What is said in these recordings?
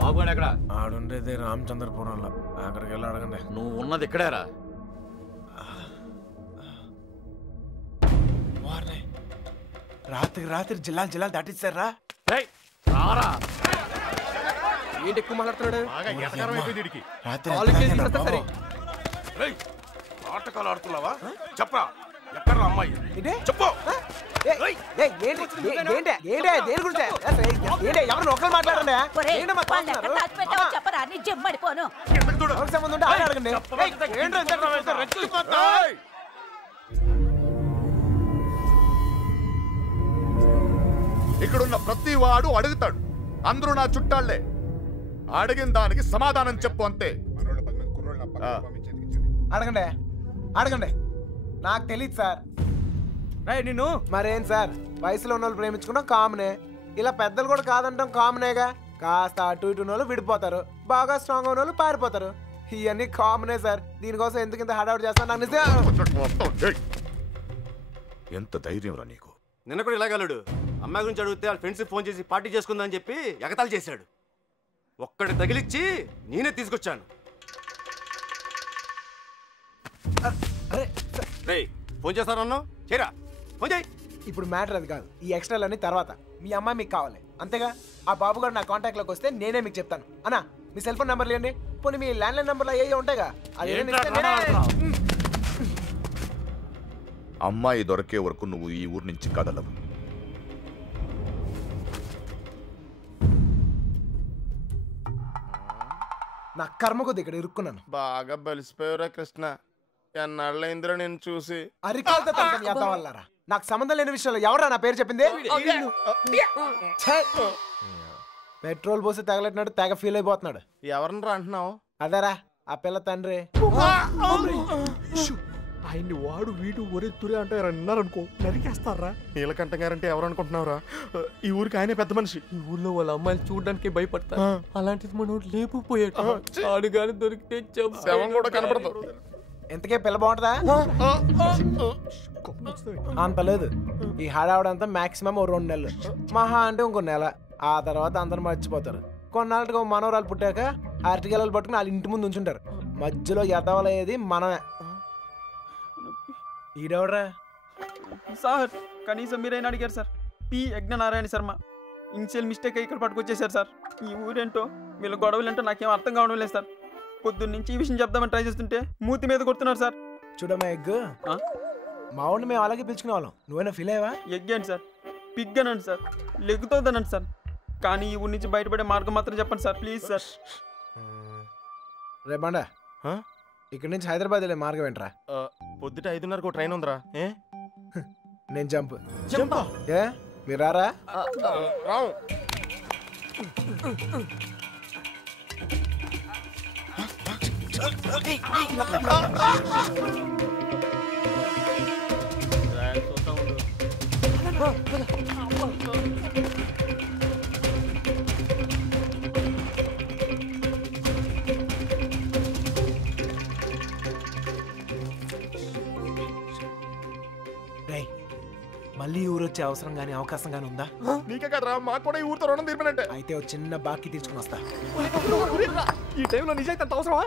బాబుగాడు ఎక్కడ? ఆడుండేది రామచంద్రపురంలో. అక్కడికి వెళ్ళి అడగండి. నువ్వు ఉన్నది ఇక్కడేరా? రాత్రి జిల్లాలు దాటిస్తారా? ఏంటి ఎక్కువ మాట్లాడుతున్నాడు? నాటకాలు ఆడుతున్నావా? చెప్పరా, ఎక్కడ అమ్మాయి? చెప్పు. ఎవరు ఒకరు మాట్లాడండి. ఇక్కడున్న ప్రతి వాడు అడుగుతాడు. అందరూ నా చుట్టాళ్లే. అడిగిన దానికి సమాధానం చెప్పు అంతే. అడగండి. నాకు తెలియదు సార్. నిన్ను మరేం సార్, వయసులో ఉన్న వాళ్ళు ప్రేమించుకోవడం కామనే. ఇలా పెద్దలు కూడా కాదంటాం కామనేగా. కాస్త అటు ఇటు వాళ్ళు విడిపోతారు, బాగా స్ట్రాంగ్ ఉన్న వాళ్ళు పారిపోతారు. ఇవన్నీ కామనే సార్. దీనికోసం ఎందుకు ఇంత హడావుడి చేస్తాను? నాకు నిజం. ఎంత ధైర్యం రా నీకు? నిన్న కూడా ఇలాగలడు. అమ్మాయి గురించి అడిగితే వాళ్ళ ఫ్రెండ్స్ ఫోన్ చేసి పార్టీ చేసుకుందని చెప్పి ఎగతాళి చేశాడు. ఒక్కడి తగిలిచ్చి నేనే తీసుకొచ్చాను. ఫోన్ చేస్తానన్నావు, చేయరా, ఫోన్ చేయి. ఇప్పుడు మ్యాటర్ అది కాదు. ఈ ఎక్స్ట్రాలన్నీ తర్వాత. మీ అమ్మాయి మీకు కావాలి అంతేగా? ఆ బాబు గారు నా కాంటాక్ట్లోకి వస్తే నేనే మీకు చెప్తాను. అన్నా మీ సెల్ ఫోన్ నెంబర్లు ఇవ్వండి. పోనీ మీ ల్యాండ్లైన్ నెంబర్లు అయ్యే ఉంటాయిగా. అమ్మాయి దొరికే వరకు నువ్వు ఈ ఊరు నుంచి కదలవు. నా కర్మ కొద్ది ఇక్కడ ఇరుక్కున్నాను. బాగా బలిసిపోయారా కృష్ణ? ఎన్నాళ్ళైందిరా నేను చూసి. అరికాలతో వల్లరా. నాకు సంబంధం లేని విషయంలో ఎవరా నా పేరు చెప్పింది? పెట్రోల్ పోసి తగలెట్టినాడు, తెగ ఫీల్ అయిపోతున్నాడు. ఎవరినరా అంటున్నావు? అదరా ఆ పిల్ల తండ్రి. ఆయన్ని వాడు వీడు ఒరెత్తురే అంటే విన్నారనుకో నరికేస్తారా. నీలకంఠ గారంటే ఎవరు అనుకుంటున్నావురా? ఈ ఊరికి ఆయనే పెద్ద మనిషి. ఈ ఊర్లో వాళ్ళ అమ్మాయిలు చూడడానికి భయపడతారు. అలాంటిది మనోడు లేపుపోయాడు. ఆడు గాని దొరికితే శవం కూడా కనపడదు. ఎంతకే పిల్ల బాగుంటుందా? అంత లేదు. ఈ హడావుడంతా మాక్సిమం 2 నెలలు, మహా అంటే ఇంకో నెల. ఆ తర్వాత అందరు మర్చిపోతారు. కొన్నాళ్ళకి మనవరాలు పుట్టాక అరటిగెలలు పట్టుకుని వాళ్ళ ఇంటి ముందు ఉంచుంటారు. మధ్యలో ఎదవలయ్యేది మనమే. ఈడెవడరా సార్? కనీసం మీరైనా అడిగారు sir. P Yagnanarayana Sharma. Initial mistake ఇక్కడ పట్టుకొచ్చేసారు సార్. ఈ ఊరేంటో వీళ్ళ గొడవలేంటో నాకేం అర్థం కావడం లేదు సార్. పొద్దున్న నుంచి ఈ విషయం చెప్దామని ట్రై చేస్తుంటే మూతి మీద కొడుతున్నారు సార్. చూడమ్మా ఎగ్, మా వాడిని మేము అలాగే పిలుచుకునే వాళ్ళం. నువ్వైనా ఫీల్ అయ్యావా? ఎగ్ అండి సార్, పిగ్ అనండి సార్, లెగ్గుతోందనండి సార్. కానీ ఈ ఊరి నుంచి బయటపడే మార్గం మాత్రం చెప్పండి సార్, ప్లీజ్ సార్. రేపండా ఇక్కడ నుంచి హైదరాబాద్ వెళ్ళే మార్గం ఏంట్రా? పొద్దుట 5:30 ట్రైన్ ఉందిరా. నేను జంప్. ఏ మీరు రారా? మళ్ళీ ఊరు వచ్చే అవసరం గానీ అవకాశం గానీ ఉందా? నీకే కదరా, మాకు కూడా ఈ ఊరితో రుణం తీర్పినట్టే. అయితే ఒక చిన్న బాకీ తీసుకుని వస్తా. ఈ టైంలో నిజాయితీ అంత అవసరమా?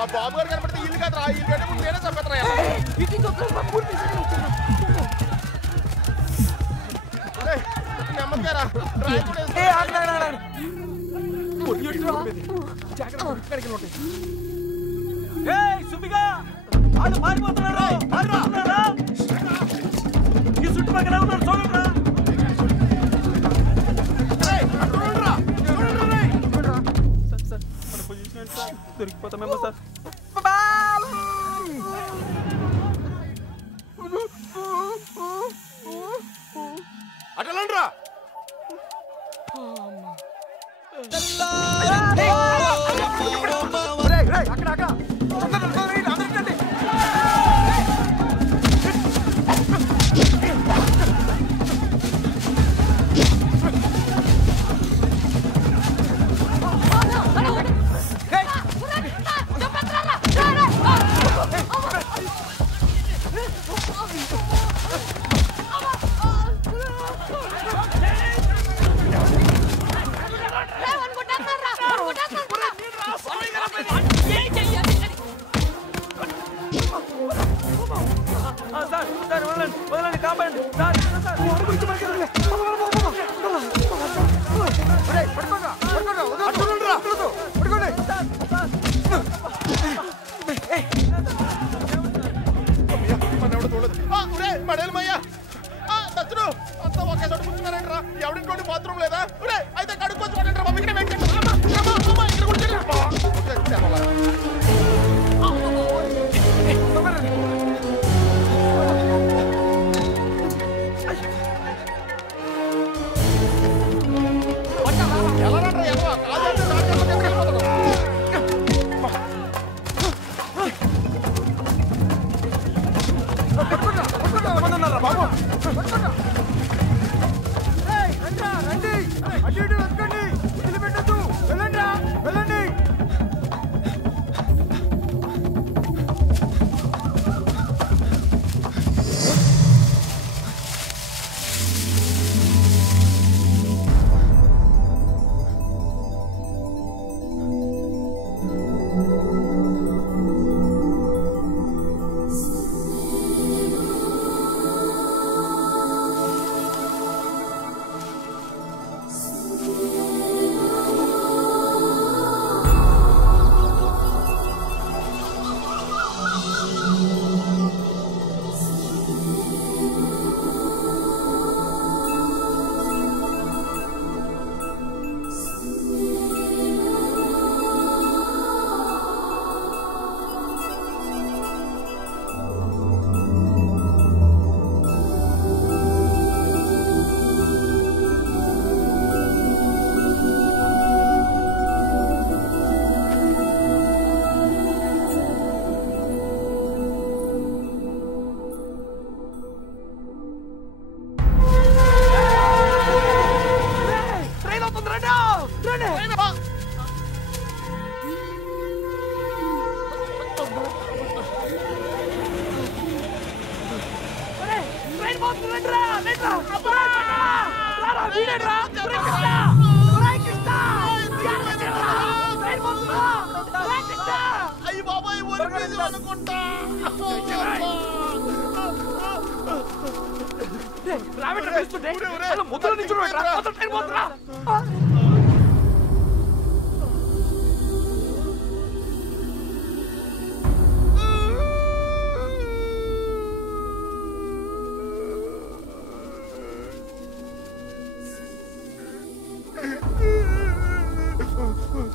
ఆ బాబు గారు కనపడితే ఇల్లు కాదురా, ఈ గడ్డ ముందు నేనే చంపేతరా. నెమ్మదిగారా. చుట్టుపక్కల ఉన్నారు చూడరా. దొరికిపోతామేమో సార్. అటలండ్రా. సార్ వదలండి కాపాడండి సార్ ఎవరింటి బాత్రూమ్ లేదా అయితే కడుక్కోవచ్చు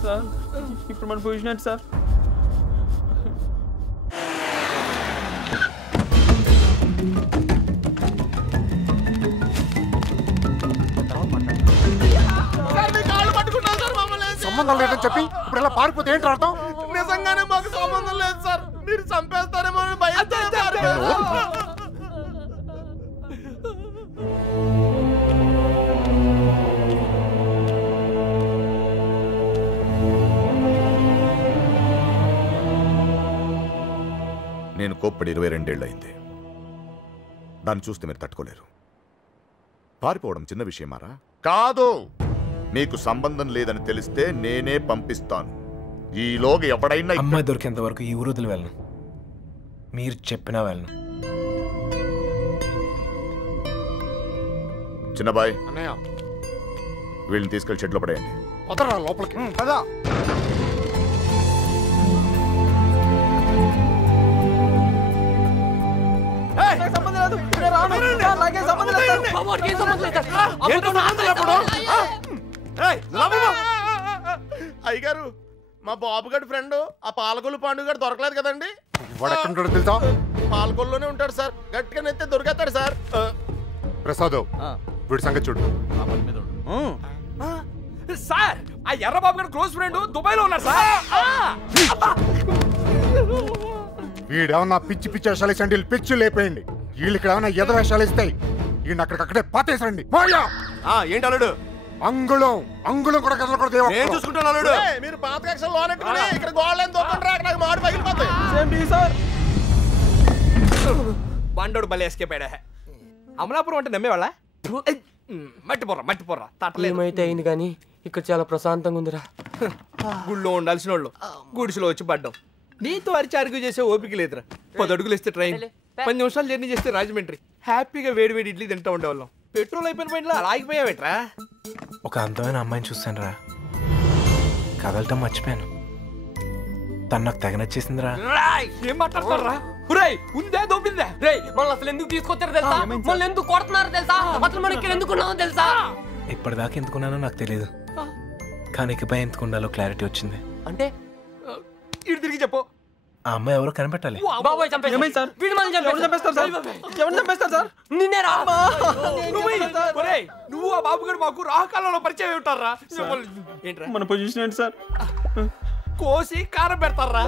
సార్ ఇప్పుడు మన పొజిషన్ ఏంటి సార్? సంబంధం లేదని చెప్పి ఇప్పుడు ఇలా పారిపోతే ఏంటి అర్థం? నిజంగానే మాకు సంబంధం లేదు సార్, మీరు చంపేస్తారేమో అని భయం. నేను కోప్పడి 22 ఏళ్ళు అయింది. దాన్ని చూస్తే మీరు తట్టుకోలేరు. పారిపోవడం చిన్న విషయమారా? కాదు. మీకు సంబంధం లేదని తెలిస్తే నేనే పంపిస్తాను. ఈలోగా ఎవడైనా అమ్మాయి దొరికేంత వరకు ఈ ఊరు వదిలి వెళ్ళను. మీరు చెప్పినా వెళ్ళను. చిన్నబాయ్, అన్నయ్య వీళ్ళని తీసుకెళ్లి షెడ్లో పడేయండి. వదరా లోపలికి కదా. అయ్యగారు, మా బాబు గడి ఫ్రెండ్ ఆ పాలకొల్లు పాండు గారు దొరకలేదు కదండి. వాడు ఎక్కడ తెలుసా? పాలకొల్లులోనే ఉంటాడు సార్. గట్టిగా నెత్తే దొరికేస్తాడు సార్. ప్రసాద్, వీడి సంగతి చూడు. సార్, ఆ ఎర్రబాబు గారు క్లోజ్ ఫ్రెండ్ దుబాయ్ లో ఉన్నారు సార్. వీడేమన్నా పిచ్చి పిచ్చి వేషాలు ఇస్తాండి, పిచ్చి లేపేయండి. వీళ్ళు ఇక్కడ ఏమన్నా ఎద వేషాలు ఇస్తాయి. వీడిని అక్కడికక్కడే పాతేసండి. ఏంటి అల్లుడు? అంగుళం కూడా కదలకూడదు. నేను చూసుకుంటాను అల్లుడు. మీరు పాత కక్షలు లోనెట్టుకుని ఇక్కడ గోళ్ళని దొక్కండి. నాకు మాడు పగిలిపోతాయి. బండోడు బలి ఎస్కేపాడా. అమలాపురం అంటే నమ్మేవాళ్ళ? మట్టిపోర్రా తట్టలేదు. ఏమైతే అయింది కానీ ఇక్కడ చాలా ప్రశాంతంగా ఉందిరా. గుళ్ళో ఉండాల్సిన వాళ్ళు గుడిసెలో వచ్చి పడ్డాం. నీతో అరిచి అరుగు చేసే ఓపిక లేదురా. 10 అడుగులు ఇస్తే ట్రైన్, 10 నిమిషాలు జర్నీ చేస్తే రాజమండ్రి. హ్యాపీగా వేడి ఇడ్లీ తింటా ఉండేవాళ్ళం. పెట్రోల్ అయిపోయిన పైన ఆగిపోయావేట్రా? ఒక అందమైన అమ్మాయిని చూస్తాను రా, కదలటం మర్చిపోయాను. తను నాకు తెగ నచ్చేసిందిరా. ఏం మాట్లాడతారా? ఉందే దొబ్బిందే. మళ్ళీ అసలు ఎందుకు తీసుకొచ్చారు తెలుసా? మళ్ళీ ఎందుకు కొడుతున్నారు తెలుసా? అసలు మనం ఇక్కడ ఎందుకున్నామో తెలుసా? ఇప్పటిదాకా ఎందుకున్నానో నాకు తెలియదు, కానీ ఇకపై ఎందుకు ఉండాలో క్లారిటీ వచ్చింది. అంటే ఇటు తిరిగి చెప్పు. ఆ అమ్మాయి ఎవరో కనిపెట్టాలి. బాబాయ్ చంపేశారు. ఏమైంది సార్? వీడు మనల్ని ఎవరు చంపేస్తారు సార్? ఎవరు చంపేస్తారు సార్? నిన్నేరా? నువ్వు ఆ బాబు గారు మాకు రాహకాలంలో పరిచయం ఉంటారా? ఏంట్రా మన పొజిషన్ ఏంటి సార్? కోసి కారం పెడతారా?